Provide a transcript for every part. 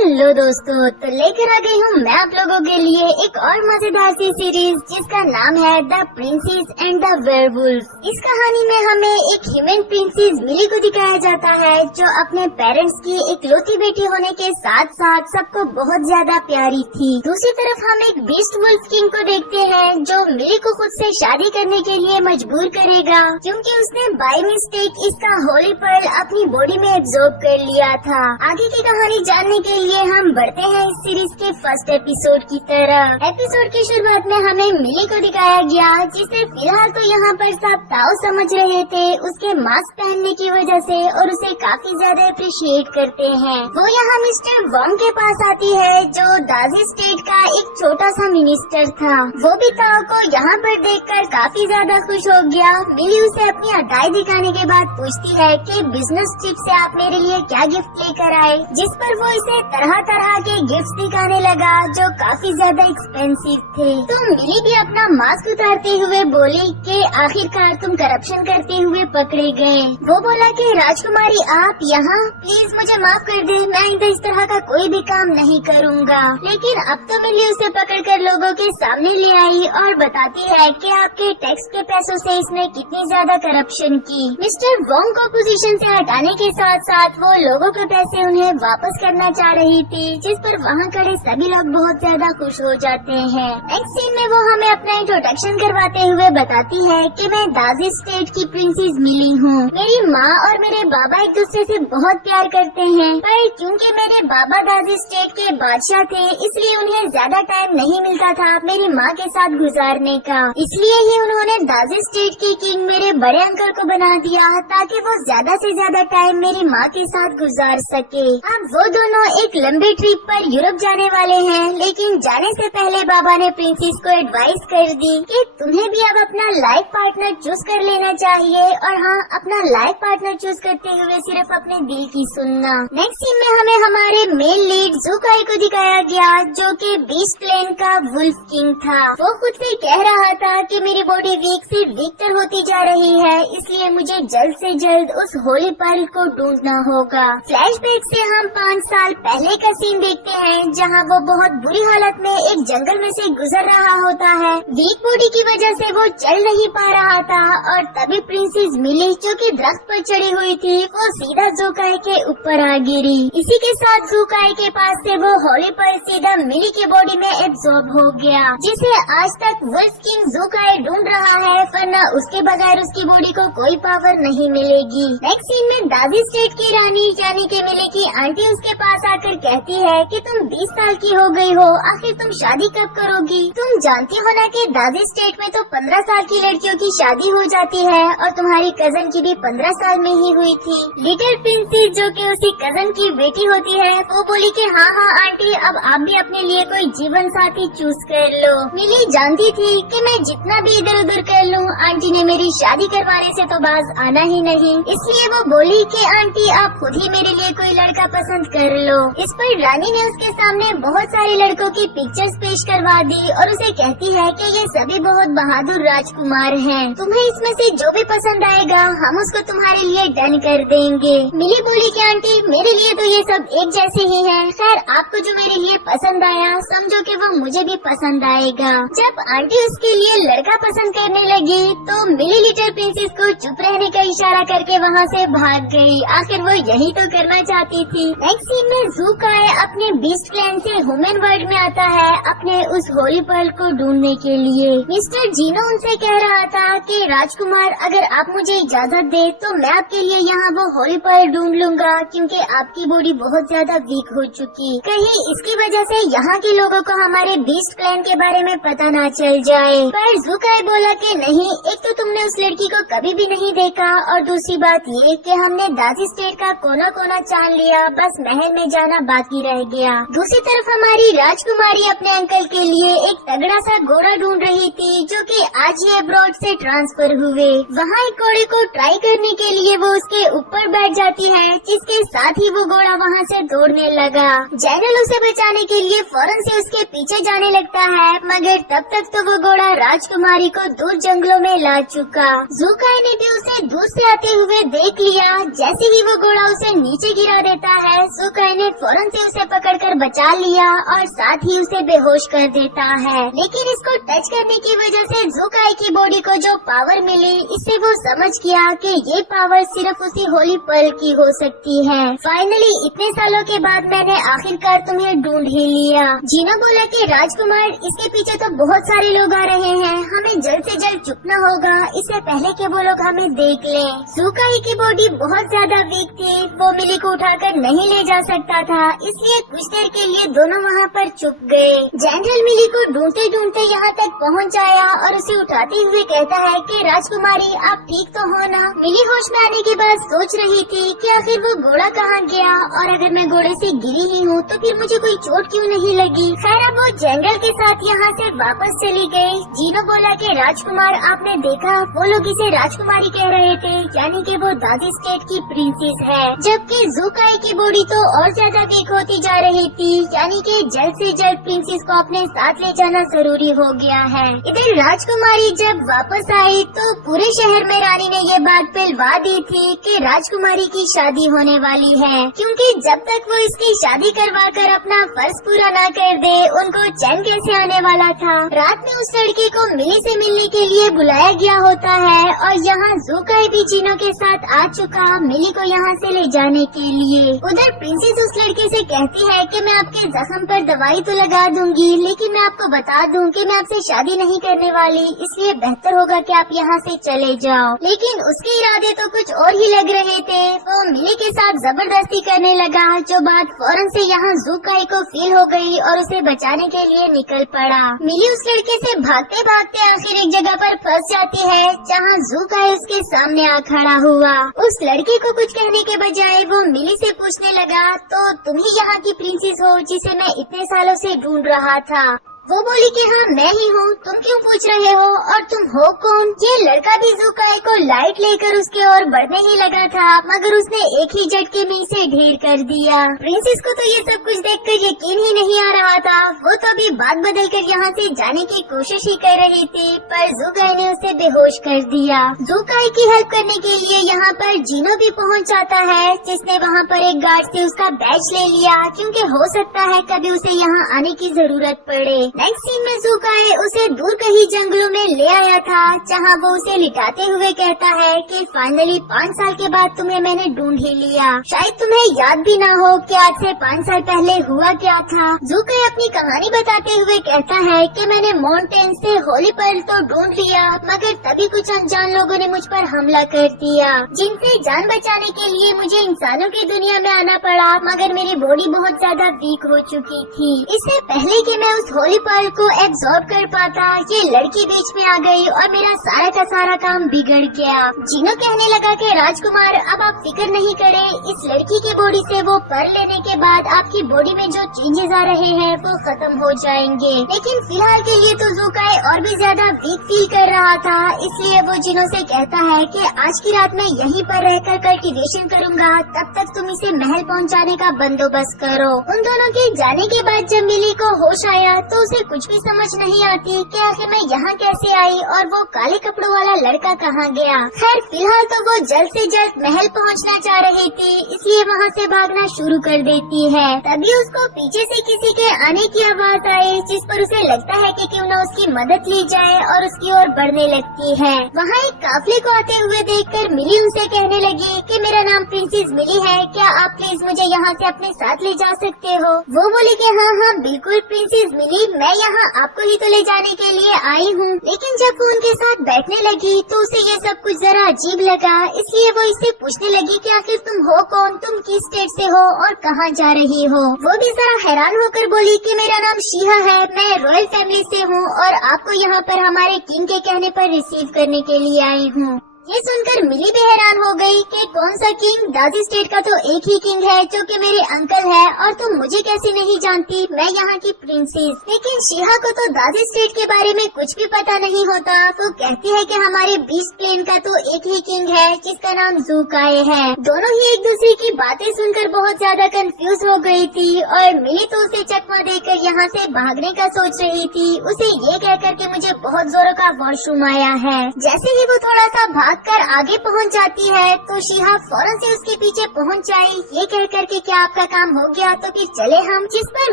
Hello दोस्तों, तो लेकर आ गई हूँ मैं आप लोगों के लिए एक और मजेदार सी सीरीज जिसका नाम है the princess and the werewolf. इस कहानी में हमें एक ह्यूमन प्रिंसेस मिली को दिखाया जाता है जो अपने पेरेंट्स की इकलौती बेटी होने के साथ साथ सबको बहुत ज्यादा प्यारी थी। दूसरी तरफ हम एक बीस्ट वुल्फ किंग को देखते हैं जो मिली को खुद से शादी करने के लिए मजबूर करेगा क्योंकि उसने बाय मिस्टेक इसका होली पर्ल अपनी बॉडी में एब्जॉर्ब कर लिया था। आगे की कहानी जानने के लिए हम बढ़ते हैं इस सीरीज के फर्स्ट एपिसोड की तरफ। एपिसोड की शुरुआत में हमें मिली को दिखाया गया जिसे फिलहाल तो यहाँ पर सब ताऊ समझ रहे थे उसके मास्क पहनने की वजह से और उसे काफी ज्यादा अप्रिशिएट करते हैं। वो यहाँ मिस्टर वोंग के पास आती है जो दाजी स्टेट का एक छोटा सा मिनिस्टर था। वो भी ताऊ को यहाँ पर देखकर काफी ज्यादा खुश हो गया। मिली उसे अपनी अटाई दिखाने के बाद पूछती है कि बिजनेस ट्रिप से आप मेरे लिए क्या गिफ्ट लेकर आए, जिस पर वो इसे तरह तरह के गिफ्ट्स दिखाने लगा जो काफी ज्यादा एक्सपेंसिव थे। तो मिली भी अपना मास्क उतारते हुए बोली कि आखिरकार तुम करप्शन करते हुए पकड़े गए। वो बोला कि राजकुमारी आप यहाँ, प्लीज मुझे माफ कर दे, मैं इस तरह का कोई भी काम नहीं करूँगा। लेकिन अब तो मिली उसे पकड़कर लोगों के सामने ले आई और बताती है कि आपके टैक्स के पैसों से इसने कितनी ज्यादा करप्शन की। मिस्टर वोंग को पोजीशन से हटाने के साथ साथ वो लोगों के पैसे उन्हें वापस करना चाह रही थी, जिस पर वहाँ खड़े सभी लोग बहुत ज्यादा खुश हो जाते हैं। नेक्स्ट सीन में वो हमें अपना इंट्रोडक्शन करवाते हुए बताती है कि मैं दाजी स्टेट की प्रिंसेस मिली हूँ। मेरी माँ और मेरे बाबा एक दूसरे से बहुत प्यार करते हैं, पर क्योंकि मेरे बाबा दाजी स्टेट के बादशाह थे इसलिए उन्हें ज्यादा टाइम नहीं मिलता था मेरी माँ के साथ गुजारने का। इसलिए ही उन्होंने दाजी स्टेट की किंग मेरे बड़े अंकल को बना दिया ताकि वो ज्यादा से ज्यादा टाइम मेरी माँ के साथ गुजार सके। अब वो दोनों एक लंबे ट्रिप पर यूरोप जाने वाले हैं, लेकिन जाने से पहले बाबा ने प्रिंसेस को एडवाइस कर दी कि तुम्हें भी अब अपना लाइफ पार्टनर चूज कर लेना चाहिए, और हाँ, अपना लाइफ पार्टनर चूज करते हुए सिर्फ अपने दिल की सुनना। नेक्स्ट सीन में हमें हमारे मेन लीड ज़ूकाई को दिखाया गया जो कि बीस्ट प्लेन का वुल्फ किंग था। वो खुद से कह रहा था कि मेरी बॉडी वीक से वीकर होती जा रही है, इसलिए मुझे जल्द से जल्द उस होली पर्ल को ढूंढना होगा। फ्लैशबैक से हम 5 साल पहले का सीन देखते हैं जहां वो बहुत बुरी हालत में एक जंगल में से गुजर रहा होता है। वीक बॉडी की वजह से वो चल नहीं पा रहा था और तभी प्रिंसेस मिली जो कि दरख्त पर चढ़ी हुई थी वो सीधा ज़ूकाई के ऊपर आ गिरी। इसी के साथ ज़ूकाई के पास से वो होली पर्ल सीधा मिली की बॉडी में एब्जॉर्ब हो गया, जिसे आज तक वुल्फ किंग ज़ूकाई ढूंढ रहा है, वरना उसके बगैर उसकी बॉडी को कोई पावर नहीं मिलेगी। नेक्स्ट सीन में दाजी स्टेट की रानी यानी कि मिली की आंटी उसके पास आकर कहती है कि तुम 20 साल की हो गई हो, आखिर तुम शादी कब करोगी? तुम जानती हो ना कि दादी स्टेट में तो 15 साल की लड़कियों की शादी हो जाती है और तुम्हारी कजन की भी 15 साल में ही हुई थी। लिटिल प्रिंसेस जो कि उसी कजन की बेटी होती है वो बोली कि हाँ आंटी, अब आप भी अपने लिए कोई जीवन साथी चूज कर लो। मिली जानती थी कि मैं जितना भी इधर उधर कर लूँ आंटी ने मेरी शादी करवाने से तो बाज आना ही नहीं, इसलिए वो बोली कि आंटी आप खुद ही मेरे लिए कोई लड़का पसंद कर लो। इस पर रानी ने उसके सामने बहुत सारे लड़कों की पिक्चर्स पेश करवा दी और उसे कहती है कि ये सभी बहुत बहादुर राजकुमार हैं, तुम्हें इसमें से जो भी पसंद आएगा हम उसको तुम्हारे लिए डन कर देंगे। मिली बोली कि आंटी मेरे लिए तो ये सब एक जैसे ही हैं, खैर आपको जो मेरे लिए पसंद आया समझो कि वो मुझे भी पसंद आएगा। जब आंटी उसके लिए लड़का पसंद करने लगी तो मिली लिटिल प्रिंसेस को चुप रहने का इशारा करके वहाँ से भाग गई, आखिर वो यही तो करना चाहती थी। नेक्स्ट सीन में ज़ूकाई अपने बीस्ट प्लेन से ह्यूमन वर्ल्ड में आता है अपने उस होली पर्ल को ढूंढने के लिए। मिस्टर जीनो उनसे कह रहा था कि राजकुमार अगर आप मुझे इजाजत दे तो मैं आपके लिए यहाँ वो होली पर्ल ढूंढ लूंगा, क्योंकि आपकी बॉडी बहुत ज्यादा वीक हो चुकी, कहीं इसकी वजह से यहाँ के लोगों को हमारे बीस्ट प्लेन के बारे में पता ना चल जाए। पर ज़ूकाई बोला कि नहीं, एक तो तुमने उस लड़की को कभी भी नहीं देखा और दूसरी बात ये कि हमने दाजी स्टेट का कोना कोना जान लिया, बस महल में जाना बाकी रह गया। दूसरी तरफ हमारी राजकुमारी अपने अंकल के लिए एक तगड़ा सा घोड़ा ढूंढ रही थी जो कि आज ही अब्रॉड से ट्रांसफर हुए। वहाँ एक घोड़े को ट्राई करने के लिए वो उसके ऊपर बैठ जाती है, जिसके साथ ही वो घोड़ा वहाँ से दौड़ने लगा। जनरल उसे बचाने के लिए फौरन से उसके पीछे जाने लगता है, मगर तब तक तो वो घोड़ा राजकुमारी को दूर जंगलों में ला चुका। ज़ूकाई ने भी उसे दूर से आते हुए देख लिया। जैसे ही वो घोड़ा उसे नीचे गिरा देता है, ज़ूकाई ने फौरन से उसे पकड़कर बचा लिया और साथ ही उसे बेहोश कर देता है। लेकिन इसको टच करने की वजह से ज़ूकाई की बॉडी को जो पावर मिली, इससे वो समझ गया कि ये पावर सिर्फ उसी होली पर्ल की हो सकती है। फाइनली इतने सालों के बाद मैंने आखिरकार तुम्हें ढूंढ ही लिया। जीनो बोला कि राजकुमार, इसके पीछे तो बहुत सारे लोग आ रहे हैं, हमें जल्द से जल्द चुपना होगा, इससे पहले कि वो लोग हमें देख लें। ज़ूकाई की बॉडी बहुत ज्यादा वीक थी, वो मिली को उठाकर नहीं ले जा सकता था, इसलिए कुछ देर के लिए दोनों वहाँ पर चुप गए। जनरल मिली को ढूंढते ढूंढते यहाँ तक पहुँच आया और उसे उठाते हुए कहता है कि राजकुमारी, आप ठीक तो हो ना? मिली होश में आने के बाद सोच रही थी कि आखिर वो घोड़ा कहाँ गया, और अगर मैं घोड़े से गिरी ही हूँ तो फिर मुझे कोई चोट क्यों नहीं लगी। खैर अब वो जनरल के साथ यहाँ से वापस चली गई। जीनो बोला कि राजकुमार, आपने देखा वो लोग इसे राजकुमारी कह रहे थे, यानी कि वो दादी स्टेट की प्रिंसेस है, जबकि ज़ूकाई की बॉडी तो और ज्यादा वीक होती जा रही थी, यानी कि जल्द से जल्द प्रिंसेस को अपने साथ ले जाना जरूरी हो गया है। इधर राजकुमारी जब वापस आई तो पूरे शहर में रानी ने ये बात फैलवा दी थी कि राजकुमारी की शादी होने वाली है, क्योंकि जब तक वो इसकी शादी करवा कर अपना फर्ज पूरा न कर दे, उनको चैन कैसे आने वाला था। रात में उस लड़की को मिली से मिलने के लिए बुलाया गया होता है और यहाँ ज़ूकाई भी जीनो के साथ आ चुका मिली को यहाँ से ले जाने के लिए। उधर प्रिंसेस उस लड़के से कहती है कि मैं आपके जख्म पर दवाई तो लगा दूंगी, लेकिन मैं आपको बता दूं कि मैं आपसे शादी नहीं करने वाली, इसलिए बेहतर होगा कि आप यहाँ से चले जाओ। लेकिन उसके इरादे तो कुछ और ही लग रहे थे। वो मिली के साथ जबरदस्ती करने लगा, जो बात फौरन से यहाँ ज़ूकाई को फील हो गई और उसे बचाने के लिए निकल पड़ा। मिली उस लड़के से भागते भागते आखिर एक जगह पर फंस जाती है, जहाँ ज़ूकाई उसके सामने आ खड़ा हुआ। उस लड़के को कुछ कहने के बजाय वो मिली से पूछने लगा, तो तुम ही यहाँ की प्रिंसेस हो जिसे मैं इतने सालों से ढूंढ रहा था? वो बोली कि हाँ मैं ही हूँ, तुम क्यों पूछ रहे हो, और तुम हो कौन? ये लड़का भी ज़ूकाई को लाइट लेकर उसके ओर बढ़ने ही लगा था, मगर उसने एक ही झटके में इसे ढेर कर दिया। प्रिंसेस को तो ये सब कुछ देखकर यकीन ही नहीं आ रहा था। वो तो अभी बात बदल कर यहाँ से जाने की कोशिश ही कर रही थी, पर ज़ूकाई ने उसे बेहोश कर दिया। ज़ूकाई की हेल्प करने के लिए यहाँ पर जीनो भी पहुँच जाता है, जिसने वहाँ पर एक गार्ड से उसका बैज ले लिया, क्योंकि हो सकता है कभी उसे यहाँ आने की जरूरत पड़े। नेक्स्ट सीन में ज़ूकाई उसे दूर कहीं जंगलों में ले आया था, जहाँ वो उसे लिटाते हुए कहता है कि फाइनली 5 साल के बाद तुम्हें मैंने ढूंढ ही लिया। शायद तुम्हें याद भी ना हो कि आज से 5 साल पहले हुआ क्या था। ज़ूकाई अपनी कहानी बताते हुए कहता है कि मैंने माउंटेन से होली पर्ल तो ढूंढ लिया, मगर तभी कुछ अनजान लोगों ने मुझ पर हमला कर दिया, जिनसे जान बचाने के लिए मुझे इंसानों की दुनिया में आना पड़ा, मगर मेरी बॉडी बहुत ज्यादा वीक हो चुकी थी। इससे पहले कि मैं उस होली पर्ल को एब्जॉर्ब कर पाता, ये लड़की बीच में आ गई और मेरा सारा का सारा काम बिगड़ गया। जीनो कहने लगा कि राजकुमार, अब आप फिक्र नहीं करें, इस लड़की की बॉडी से वो पर्ल लेने के बाद आपकी बॉडी में जो चेंजेस आ रहे हैं वो खत्म हो जाएंगे। लेकिन फिलहाल के लिए तो ज़ूकाई और भी ज्यादा वीक फील कर रहा था, इसलिए वो जीनो से कहता है कि आज की रात मैं यहीं पर रहकर कल्टीवेशन करूँगा, तब तक तुम इसे महल पहुँचाने का बंदोबस्त करो। उन दोनों के जाने के बाद जब मिली को होश आया तो उसे कुछ भी समझ नहीं आती कि आखिर मैं यहाँ कैसे आई और वो काले कपड़ों वाला लड़का कहाँ गया। खैर फिलहाल तो वो जल्द से जल्द महल पहुँचना चाह रही थी, इसलिए वहाँ से भागना शुरू कर देती है। तभी उसको पीछे से किसी के आने की आवाज आई, जिस पर उसे लगता है कि क्यों न उसकी मदद ली जाए, और उसकी ओर बढ़ने लगती है। वहाँ एक काफले को आते हुए देखकर मिली उनसे कहने लगी कि मेरा नाम प्रिंसेस मिली है, क्या आप प्लीज मुझे यहाँ से अपने साथ ले जा सकते हो? वो बोली कि हाँ हाँ बिल्कुल प्रिंसेस मिली, मैं यहाँ आपको ही तो ले जाने के लिए आई हूँ। लेकिन जब वो उनके साथ बैठने लगी तो उसे ये सब कुछ जरा अजीब लगा, इसलिए वो इससे पूछने लगी कि आखिर तुम हो कौन, तुम किस स्टेट से हो और कहाँ जा रही हो? वो भी जरा हैरान होकर बोली कि मेरा नाम शीहा है, मैं रॉयल फैमिली से हूँ और आपको यहाँ पर हमारे किंग के कहने पर रिसीव करने के लिए आई हूँ। ये सुनकर मिली भी हैरान हो गई कि कौन सा किंग, दादी स्टेट का तो एक ही किंग है जो कि मेरे अंकल है, और तुम मुझे कैसे नहीं जानती, मैं यहाँ की प्रिंसेस। लेकिन शीहा को तो दादी स्टेट के बारे में कुछ भी पता नहीं होता। वो कहती है कि हमारे बीस्ट प्लेन का तो एक ही किंग है जिसका नाम ज़ूकाई है। दोनों ही एक दूसरे की बातें सुनकर बहुत ज्यादा कंफ्यूज हो गई थी, और मिली तो उसे चकमा देकर यहाँ से भागने का सोच रही थी, उसे ये कहकर कि मुझे बहुत जोरों का वॉशरूम आया है। जैसे ही वो थोड़ा सा भाग भागकर आगे पहुंच जाती है तो शीहा फौरन से उसके पीछे पहुंच आई। ये कह करके क्या आपका काम हो गया तो फिर चले हम। जिस पर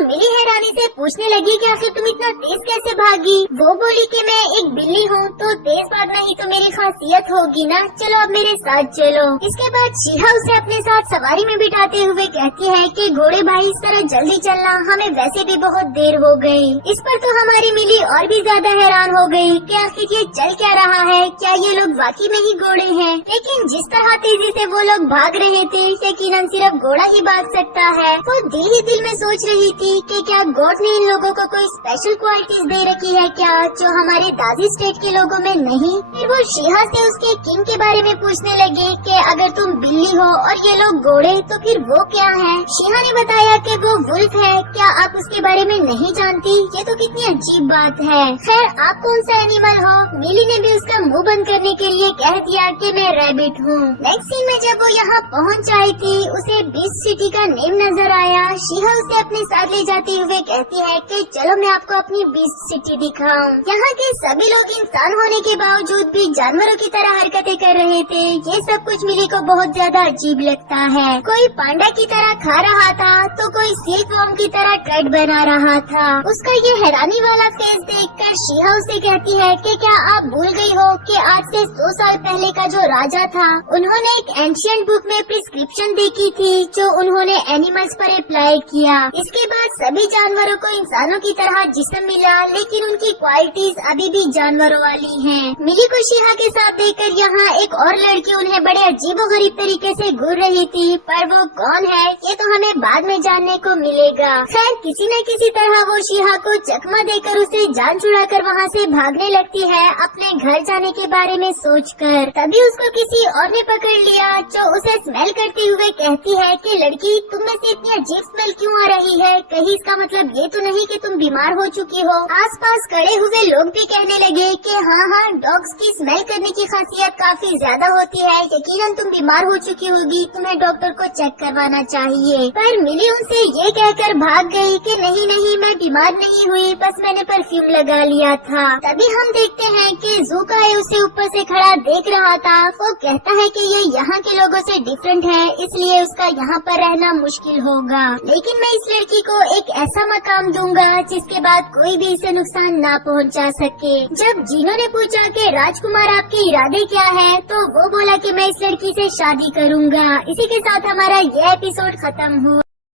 मिली हैरानी से पूछने लगी कि आखिर तुम इतना तेज कैसे भागी। वो बोली कि मैं एक बिल्ली हूँ तो तेज भागना ही तो मेरी खासियत होगी ना, चलो अब मेरे साथ चलो। इसके बाद शीहा उसे अपने साथ सवारी में बिठाते हुए कहती है कि घोड़े भाई इस तरह जल्दी चलना, हमें वैसे भी बहुत देर हो गई। इस पर तो हमारी मिली और भी ज्यादा हैरान हो गई कि आखिर ये चल क्या रहा है, क्या ये लोग वाकई में ही घोड़े हैं। लेकिन जिस तरह तेजी से वो लोग भाग रहे थे यकीनन सिर्फ घोड़ा ही भाग सकता है। वो दिल ही दिल में सोच रही थी कि क्या गॉड ने इन लोगों को कोई स्पेशल क्वालिटीज दे रखी है क्या, जो हमारे दादी स्टेट के लोगों में नहीं। फिर वो शीहा से उसके किंग के बारे में पूछने लगे कि अगर तुम बिल्ली हो और ये लोग घोड़े तो फिर वो क्या है। शीहा ने बताया कि वो वुल्फ है। क्या आप उसके बारे में नहीं जानती? ये तो कितनी अजीब बात है। खैर आप कौन सा एनिमल हो? मिली ने भी उसका मुंह बंद करने के लिए कह दिया कि मैं रैबिट हूँ। नेक्स्ट सीन में जब वो यहाँ पहुँच आई थी उसे बीस्ट सिटी का नेम नजर आया। शीहा उसे अपने साथ ले जाते हुए कहती है कि चलो मैं आपको अपनी बीस्ट सिटी दिखाऊं। यहाँ के सभी लोग इंसान होने के बावजूद भी जानवरों की तरह हरकतें कर रहे थे। ये सब कुछ मिली को बहुत ज्यादा अजीब लगता है। कोई पांडा की तरह खा रहा था तो कोई सिल्क वॉर्म की तरह कट बना रहा था। उसका ये हैरानी वाला फेस देखकर शीहा उसे कहती है कि क्या आप भूल गई हो कि आज से 100 साल पहले का जो राजा था उन्होंने एक एंशिएंट बुक में प्रिस्क्रिप्शन देखी थी जो उन्होंने एनिमल्स पर अप्लाई किया। इसके बाद सभी जानवरों को इंसानों की तरह जिस्म मिला लेकिन उनकी क्वालिटीज अभी भी जानवरों वाली हैं। मिली को शीहा के साथ देखकर यहाँ एक और लड़की उन्हें बड़े अजीबोगरीब तरीके से घूर रही थी, पर वो कौन है ये तो हमें बाद में जानने को मिलेगा। खैर किसी न किसी तरह वो शीहा को चकमा देकर उसे जान छुड़ाकर वहाँ से भागने लगती है अपने घर जाने के बारे में सोचकर। तभी उसको किसी और ने पकड़ लिया जो उसे स्मेल करते हुए कहती है कि लड़की तुम में से इतनी अजीब स्मेल क्यों आ रही है, कहीं इसका मतलब ये तो नहीं कि तुम बीमार हो चुकी हो। आसपास खड़े हुए लोग भी कहने लगे कि हाँ डॉग्स की स्मेल करने की खासियत काफी ज्यादा होती है, यकीनन तुम बीमार हो चुकी होगी, तुम्हें डॉक्टर को चेक करवाना चाहिए। पर मिली उनसे ये कहकर भाग गई कि नहीं नहीं मैं बीमार नहीं हुई, बस मैंने परफ्यूम लगा लिया था। तभी हम देखते हैं कि ज़ूका उसे ऊपर से खड़ा देख रहा था। वो कहता है कि ये यहाँ के लोगों से डिफरेंट है इसलिए उसका यहाँ पर रहना मुश्किल होगा, लेकिन मैं इस लड़की को एक ऐसा मकाम दूंगा जिसके बाद कोई भी इसे नुकसान ना पहुँचा सके। जब जीनो ने पूछा कि राजकुमार आपके इरादे क्या है तो वो बोला कि मैं इस लड़की से शादी करूंगा। इसी के साथ हमारा यह एपिसोड खत्म हुआ।